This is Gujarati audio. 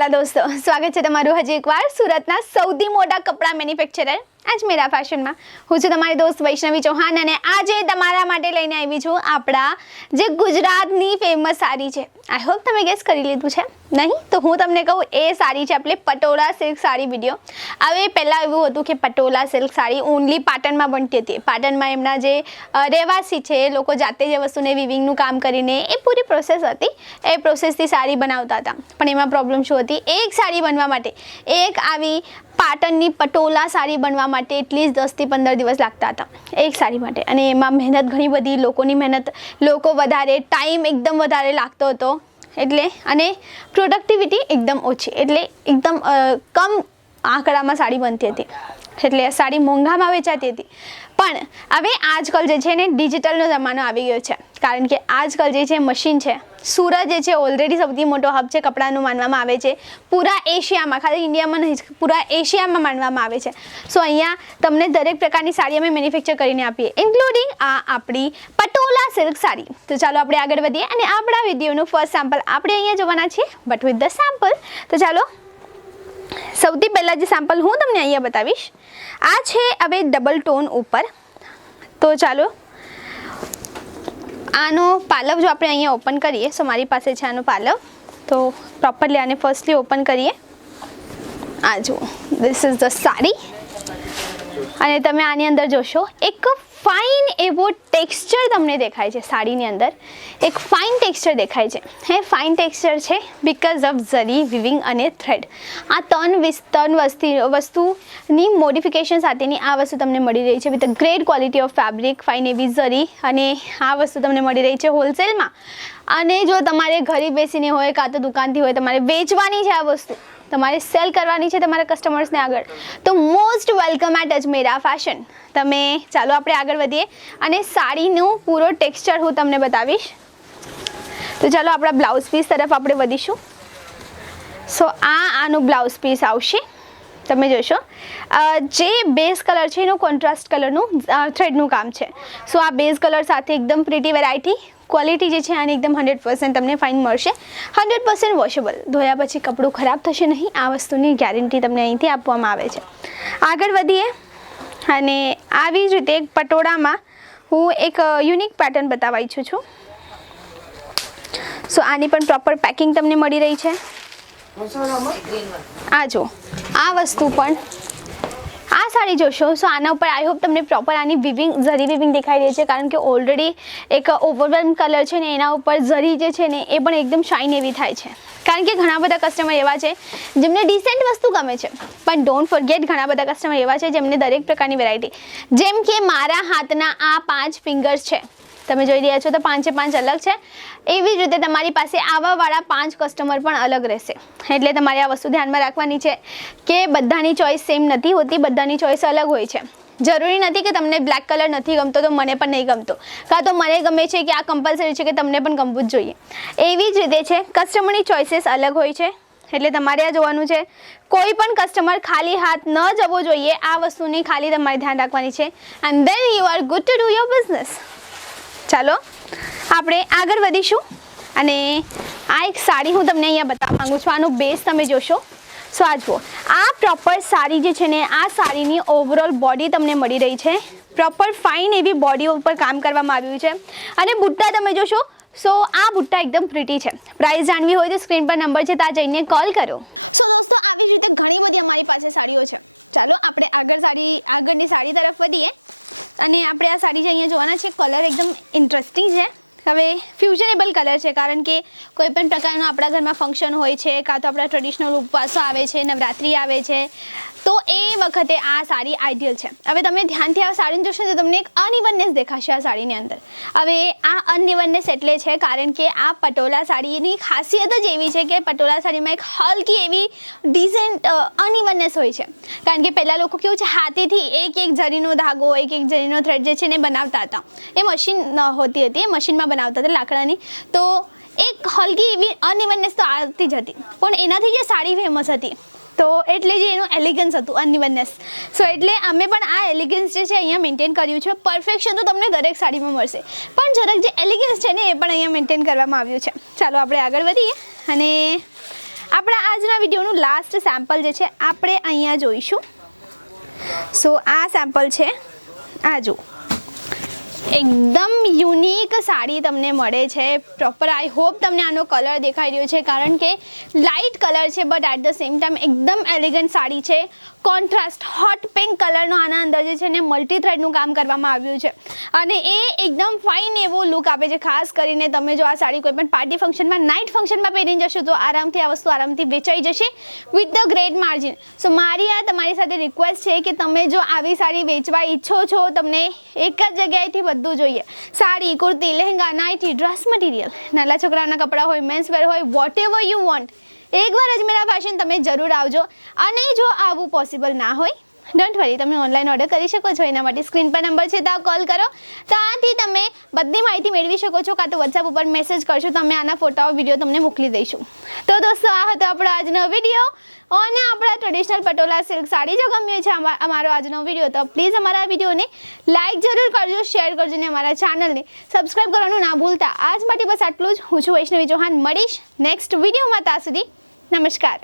વાલા દોસ્તો, સ્વાગત છે તમારું હજી એકવાર સુરતના સૌથી મોટા કપડા મેન્યુફેક્ચરર અજમેરા ફેશનમાં. હું છું તમારી દોસ્ત વૈષ્ણવી ચૌહાણ અને આજે તમારા માટે લઈને આવી છું આપણા જે ગુજરાતની ફેમસ સાડી છે. આઈ હોપ તમે ગેસ કરી લીધું છે. નહીં તો હું તમને કહું, એ સાડી છે આપણે પટોળા સિલ્ક સાડી વિડીયો. હવે પહેલાં એવું હતું કે પટોળા સિલ્ક સાડી ઓનલી પાટણમાં બનતી હતી. પાટણમાં એમના જે રહેવાસી છે એ લોકો જાતે જે વસ્તુને વિવિંગનું કામ કરીને એ પૂરી પ્રોસેસ હતી, એ પ્રોસેસથી સાડી બનાવતા હતા. પણ એમાં પ્રોબ્લેમ શું હતી, એક સાડી બનવા માટે, એક આવી પાટણની પટોળા સાડી બનવા માટે એટલીસ્ટ 10 થી 15 દિવસ લાગતા હતા એક સાડી માટે. અને એમાં મહેનત ઘણી બધી, લોકોની મહેનત, લોકો વધારે, ટાઈમ એકદમ વધારે લાગતો હતો. એટલે અને પ્રોડક્ટિવિટી એકદમ ઓછી, એટલે એકદમ કમ આંકડામાં સાડી બનતી હતી. એટલે સાડી મોંઘામાં વેચાતી હતી. પણ હવે આજકાલ જે છે ને ડિજિટલનો જમાનો આવી ગયો છે. કારણ કે આજકાલ જે છે મશીન છે, સુરત જે છે ઓલરેડી સૌથી મોટો હબ છે કપડાનું માનવામાં આવે છે પૂરા એશિયામાં, ખાલી ઇન્ડિયામાં નહીં, પૂરા એશિયામાં માનવામાં આવે છે. સો અહીંયા તમને દરેક પ્રકારની સાડી અમે મેન્યુફેક્ચર કરીને આપીએ, ઇન્ક્લુડિંગ આ આપણી પટોળા સિલ્ક સાડી. તો ચાલો આપણે આગળ વધીએ અને આપણા વિડીયોનું ફર્સ્ટ સેમ્પલ આપણે અહીંયા જોવાના છીએ, બટ વિથ ધ સેમ્પલ. તો ચાલો સૌથી પહેલાં જે સેમ્પલ હું તમને અહીંયા બતાવીશ, આ છે હવે ડબલ ટોન ઉપર. તો ચાલો આનો પાલવ જો આપણે અહીંયા ઓપન કરીએ, સો મારી પાસે છે આનો પાલવ. તો પ્રોપરલી આને ફર્સ્ટલી ઓપન કરીએ. આ જુઓ, ધીસ ઇઝ ધ સાડી. અને તમે આની અંદર જોશો એક ફાઇન એવો ટેક્સચર તમને દેખાય છે સાડીની અંદર. એક ફાઇન ટેક્સચર દેખાય છે. ફાઇન ટેક્સચર છે બિકોઝ ઓફ ઝરી, વિવિંગ અને થ્રેડ. આ ત્રણ વસ્તુની મોડિફિકેશન સાથેની આ વસ્તુ તમને મળી રહી છે with great quality of fabric, fine એવી ઝરી. અને આ વસ્તુ તમને મળી રહી છે હોલસેલમાં. અને જો તમારે ઘરે બેસીને હોય કાં તો દુકાનથી હોય, તમારે વેચવાની છે આ વસ્તુ, તમારે સેલ કરવાની છે તમારા કસ્ટમર્સને આગળ, તો most welcome at Ajmera Fashion. તમે ચાલો આપણે આગળ વધીએ અને સાડીનું પૂરો ટેક્સચર હું તમને બતાવીશ. તો ચાલો આપણા બ્લાઉઝ પીસ તરફ આપણે વધીશું. સો આનું બ્લાઉઝ પીસ આવશે. તમે જોશો જે બેઝ કલર છે એનું કોન્ટ્રાસ્ટ કલરનું થ્રેડનું કામ છે. સો આ બેઝ કલર સાથે એકદમ પ્રીટી વેરાયટી, ક્વોલિટી જે છે આની એકદમ 100% તમને ફાઇન મળશે. 100% વોશેબલ, ધોયા પછી કપડું ખરાબ થશે નહીં, આ વસ્તુની ગેરંટી તમને અહીંથી આપવામાં આવે છે. આગળ વધીએ અને આવી જ રીતે એક પટોળામાં હું એક યુનિક પેટર્ન બતાવવા ઈચ્છું છું. સો આની પણ પ્રોપર પેકિંગ તમને મળી રહી છે. આ જો આ વસ્તુ પણ, આ સાડી જોશો, સો આના ઉપર આઈ હોપ તમને પ્રોપર આની વિવિંગ, ઝરી વિવિંગ દેખાઈ રહી છે. કારણ કે ઓલરેડી એક ઓવરવેલ્મ કલર છે ને એના ઉપર ઝરી જે છે ને એ પણ એકદમ શાઇન એવી થાય છે. કારણ કે ઘણા બધા કસ્ટમર એવા છે જેમને ડિસેન્ટ વસ્તુ ગમે છે, પણ ડોન્ટ ફોરગેટ ઘણા બધા કસ્ટમર એવા છે જેમને દરેક પ્રકારની વેરાયટી, જેમ કે મારા હાથના આ 5 ફિંગર્સ છે, તમે જોઈ રહ્યા છો તો 5 અલગ છે. એવી જ રીતે તમારી પાસે આવાવાળા 5 કસ્ટમર પણ અલગ રહેશે. એટલે તમારે આ વસ્તુ ધ્યાનમાં રાખવાની છે કે બધાની ચોઈસ સેમ નથી હોતી, બધાની ચોઈસ અલગ હોય છે. જરૂરી નથી કે તમને બ્લેક કલર નથી ગમતો તો મને પણ નહીં ગમતો, કાં તો મને ગમે છે કે આ કમ્પલસરી છે કે તમને પણ ગમવું જ જોઈએ. એવી જ રીતે છે, કસ્ટમરની ચોઈસીસ અલગ હોય છે. એટલે તમારે આ જોવાનું છે, કોઈ પણ કસ્ટમર ખાલી હાથ ન જવો જોઈએ. આ વસ્તુની ખાલી તમારે ધ્યાન રાખવાની છે and then you are good to do your business. ચાલો આપણે આગળ વધીશું અને આ એક સાડી હું તમને અહીંયા બતાવવા માંગુ છું. આનો બેઝ તમે જોશો. સો આ જુઓ, આ પ્રોપર સાડી જે છે ને, આ સાડીની ઓવરઓલ બોડી તમને મળી રહી છે. પ્રોપર ફાઇન એવી બોડી ઉપર કામ કરવામાં આવ્યું છે. અને બુટ્ટા તમે જોશો, સો આ બુટ્ટા એકદમ પ્રીટી છે. પ્રાઇસ જાણવી હોય તો સ્ક્રીન પર નંબર છે, ત્યાં જઈને કોલ કરો. સો દોસ્તો આવી જ રીતે ઘણી બધી અમારી પાસે સાડીઓ છે. ચાલો આપણે આગળની સાડી તરફ વધીએ અને આપણે આ સાડી જે અહીંયા જોવાના છે, કલર એકદમ ઇન્ટરેસ્ટિંગ છે. હવે ફ્યુઝનેબલ કલર છે, કારણ કે કોઈ પણ પ્રકારનો આપણા ઘરમાં ફંક્શન હોય છે, કાં તો આપણા ટ્રેડિશનલ ઉપવાસો આવે છે, નવરાત્રિ આવે છે, તો એ વખતે આ સાડી આઈડિયલ છે. હવે તમે ધ્યાનથી આ સાડીને જોશો તો તમને એક અનઇવનનેસ દેખાશે આ સાડીની અંદર. હવે આ અનઇવનનેસ એટલે છે કારણ કે આ પટોળા સાડીની ખાસિયત જ એવી છે કે પટોળા સાડીમાં એક હલકી એવી ડિસેન્ટ અનઇવનનેસ હોય છે. કારણ કે પહેલાં લોકો કેવું છે, હાથેથી એક જરીનો ધાગો, એક જરીનો થ્રેડ જે છે ને બનાવતા હતા. એ મશીન હોતી હતી, એ મશીનમાં બનાવતા હતા લાકડાની. તો એક હલકી એવી અનઇવનનેસ તો આવતી જ હતી, પણ એનાથી જે સાડી ફેમસ હતી તો એટલે જે એનું એલિગન્સ હતું, અનઇવનનેસ. સો એટલે અમે પણ આ એલિગન્સ જે છે અહીંયા મેન્ટેન કર્યું છે. પરફેક્શન તો તમને દરેક સાડીમાં મળશે, પણ જરાક જે એલિગન્સ છે ને એ પણ અહીંયા મેન્ટેન કરવામાં આવ્યું છે. ચાલો આપણે આગળ વધીએ અને આપણા આજના વિડીયોનું લાસ્ટ સેમ્પલ જે છે આપણે અહીંયા જોઈશું. સો આ સેમ્પલ છે, આ જો એકદમ યુનિક સાડી તમને મળે છે પ્રોપર. આઈ હોપ તમને આનો કલર દેખાઈ રહ્યો છે, કારણ કે લાઇટ કલર છે but at the same time એકદમ એલિગન્ટ સાડી છે. કોન્ટ્રાસ્ટ હોટ પિંક કલરનો આના અંદર જે છે ને મલ્ટી થ્રેડનું કામ કરવામાં આવ્યું છે અને એ એકદમ ફાઇન એવો લુક આપે છે. ખાસ કરીને તમે જો આ સાડી કોઈ પણ પાર્ટી ફંક્શનમાં, નાઇટ ફંક્શનમાં પહેરીને જશો તો આરામથી આ વસ્તુ આરામથી વેચાઈ જશે વિથ ધ ગ્રેટ માર્જિન. સો મારી આ તમારી સાથે રિક્વેસ્ટ છે કે તમે જો આવી સાડી વેચવા ઈચ્છો છો, તમને એક જ જગ્યાએથી બધું જોઈએ, sari, kurti, lehenga, nightie, dress material, નાના છોકરાના કપડાં હોય, મેન્સ વેર હોય, વોટ એવર યુ વોન્ટ, એકવાર અજમેરા ફેશન તમે જરૂર આવજો. અને જો આવું પોસિબલ ના હોય, ડોન્ટ વરી, તમે ઓનલાઈન ઓર્ડર કરી શકો છો. એના માટે સ્ક્રીન પર નંબર છે, ત્યાં કોલ કરો, ત્યાંથી તમે બધી માહિતી મેળવી શકો છો, કાં તો વોટ્સએપ ઉપર મેસેજ કરશો, તમે આના ફોટાઓ વિડીયો તમને મોકલી દઈશું. તો દોસ્તો આ હતો આપણો આજનો વિડીયો અને આપણા ટ્રેડિશનલ પટોલા સિલ્ક સાડી. જો ગમ્યો છે અમારો આજનો વિડીયો તો પ્લીઝ અમારા વિડીયોને લાઇક જરૂર કરજો, શેર કરજો અને અમારા ચેનલને સબસ્ક્રાઈબ કરવાનું ના ભૂલતા. આજ માટે બસ આટલું જ. હું છું વૈષ્ણવી ચૌહાણ, મળીશ નેક્સ્ટ વિડીયોમાં. ત્યાં સુધી નમસ્કાર.